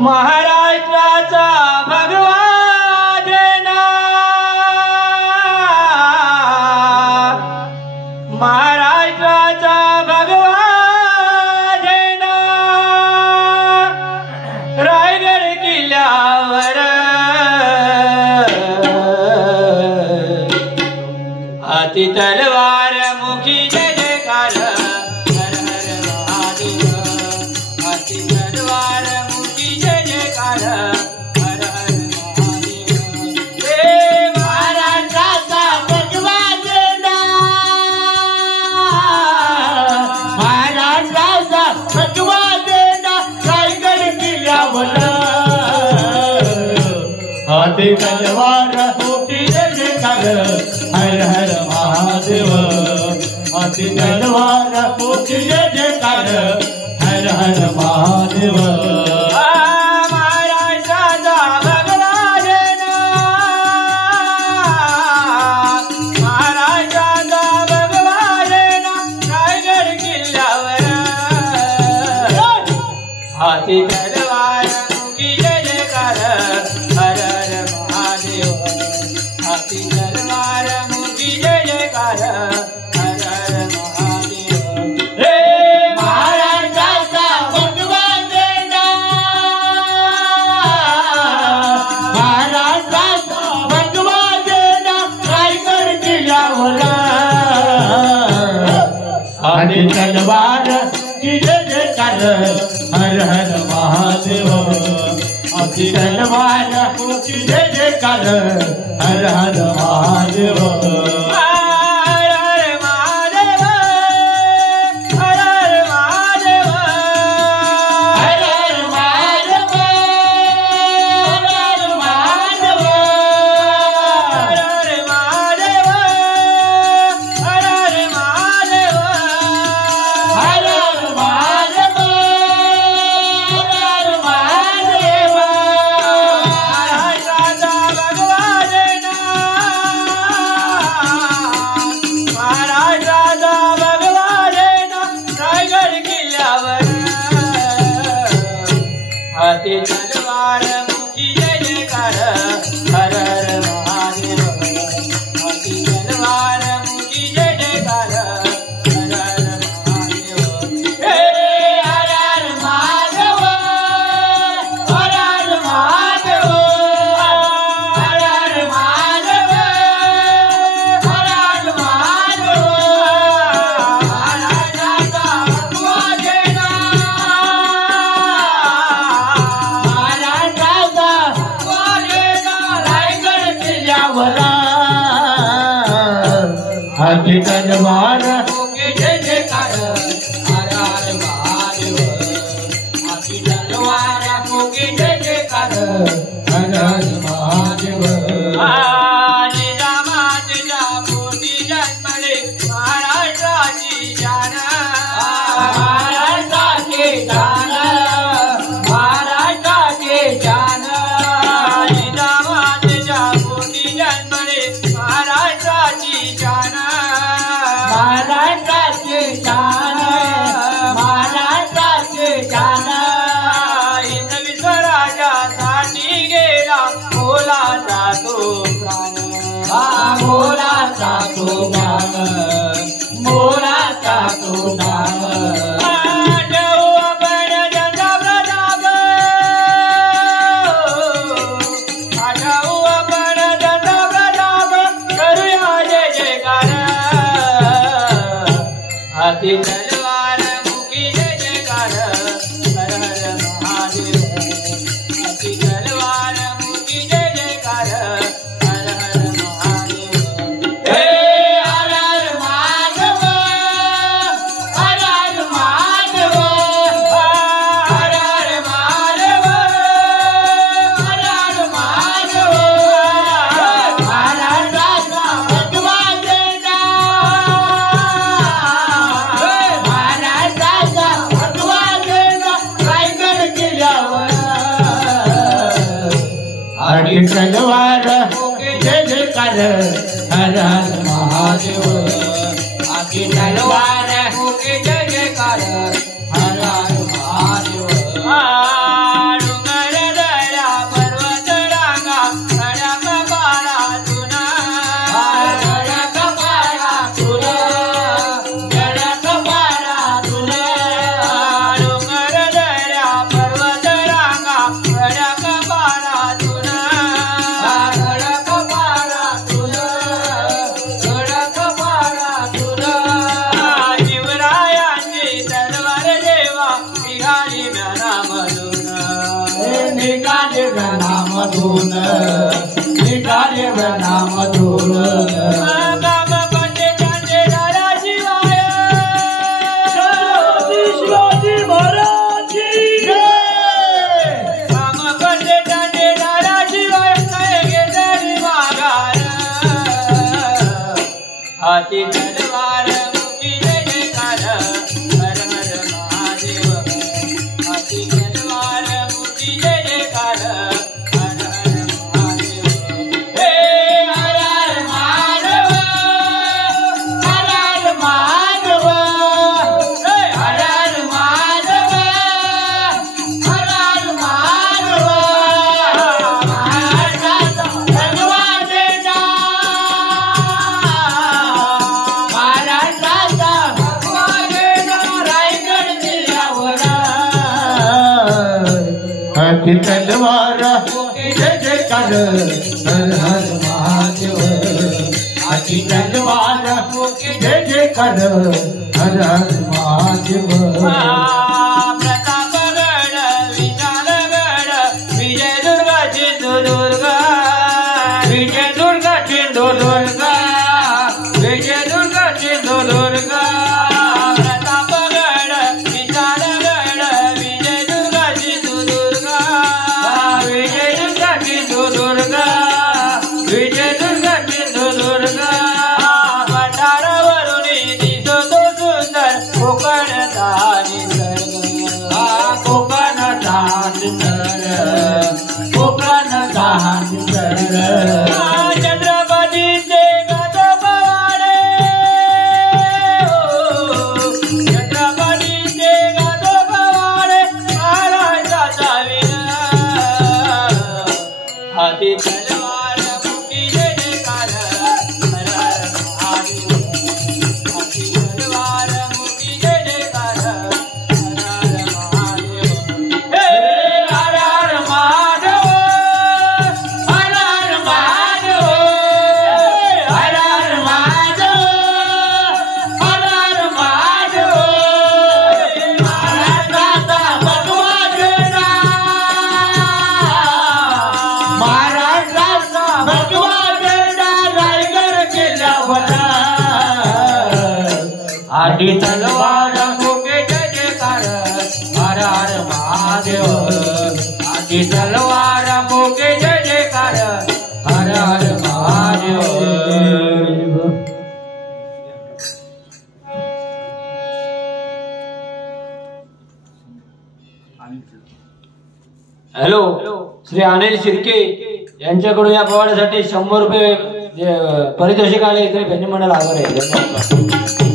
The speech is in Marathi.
महाराष्ट्राचा भगवा झेंडा, महाराष्ट्राचा भगवा झेंडा रायगड किल्ल्यावर हाती तलवार मुखी जय जयकार हर हर महादेव, हाती तलवार मुखी जय जयकार हर हर महादेव। हे महाराष्ट्राचा भगवा झेंडा, महाराष्ट्राचा भगवा झेंडा रायगड किल्ल्यावर हाती तलवार मुखी जय जयकार हर हर महादेव, हाती तलवार मुखी जय जयकार हर हर महादेव। महाराष्ट्राचा भगवा झेंडा, महाराष्ट्राचा भगवा झेंडा रायगड किल्ल्यावर हाती तलवार मुखी जय जयकार हर हर महादेव, हाती तलवार मुखी जय जयकार हर हर महादेव। हे महाराष्ट्राचा भगवा झेंडा, महाराष्ट्राचा भगवा झेंडा रायगड किल्ल्यावर हाती तलवार मुखी जय जयकार हर हर महादेव, हाती तलवार मुखी जय जयकार हर हर महादेव। हर हर महादेव, हर हर महादेव, हर हर महादेव, हर हर महादेव, हर हर महादेव, हर हर महादेव, हर हर महादेव, हर हर महादेव। महाराष्ट्राचा भगवा झेंडा, महाराष्ट्राचा भगवा झेंडा रायगड किल्ल्यावर हाती तलवार मुखी जय जयकार हर हर महादेव, हाती तलवार मुखी जय जयकार हर हर महादेव। हे हर हर महादेव, हर हर महादेव, हर हर महादेव, हर हर महादेव। महाराष्ट्राचा भगवा झेंडा, महाराष्ट्राचा भगवा झेंडा रायगड किल्ल्यावर हाती तलवार मुखी जय जयकार हर हर महादेव, हाती तलवार मुखी जय जयकार हर हर महादेव। निजामाच्या पोटी जन्मले महाराष्ट्राची शान, महाराष्ट्राची शान, महाराष्ट्राची शान। निजामाच्या पोटी जन्मले महाराष्ट्राची शान, महाराष्ट्राची शान, महाराष्ट्राची शान। हिंदवी स्वराज्यासाठी गेला मोलाचा तो प्राण, मोलाचा तो प्राण, मोलाचा तो प्राण। आठवू आपण ज्यांचा प्रताप, आठवू आपण ज्यांचा प्रताप, करूया जय जयकार हाती तलवार मुखी जय जयकार हर हर महादेव, हाती तलवार मुखी जय जयकार हर हर महादेव। हे हर हर महादेव, हर हर महादेव, हर हर महादेव, हर हर महादेव। महाराष्ट्राचा भगवा झेंडा, महाराष्ट्राचा भगवा झेंडा रायगड किल्ल्यावर हाती तलवार मुखी जय जयकार हर हर महादेव, हाती तलवार मुखी जय जयकार हर हर महादेव। डोंगर निघाले नामधून निघाले नामधून हाती तलवार मुखी जय जयकार हर हर महादेव हाती तलवार मुखी जय जयकार हर हर महादेव हे हर हर महादेव हर हर महादेव हे हर हर महादेव हर हर महादेव हाती तलवार जय जयकार हर हर महादेव हाती तलवार जय जयकार हर हर महादेव प्रतापगड विशालगड विजय दुर्गा सिंधुदुर्गा विजय दुर्गा सिंधुदुर्गा विजय दुर्गा सिंधुदुर्गा प्रतापगड विशालगड विजय दुर्गा सिंधुदुर्गा विजय दुर्गा सिंधुदुर्गा विजय दुर्गा सिंधुदुर्गा भंडारावरून दिसतो सुंदर कोकणचा निसर्ग कोकणचा निसर्ग कोकणचा निसर्ग छत्रपतीचे गात पवाडे छत्रपतीचे गात पवाडे महाराजाचा वीर हाती तलवार मुखी जय जयकार हर हर महादेव हाती तलवार मुखी जय जयकार हर हर महादेव हे हर हर महादेव हर हर महादेव हर हर महादेव हर हर महादेव महाराष्ट्राचा भगवा झेंडा महाराष्ट्राचा भगवा झेंडा रायगड किल्ल्यावर हाती तलवार मुके जय जयकार हर हर महादेव हाती तलवार मुके जय जयकार हर हर महादेव हॅलो श्री अनिल शिर्के यांच्याकडून या पोवाड्यासाठी 100 रुपये पारितोषिक आले. इथे भजनी मंडळ आभार आहे.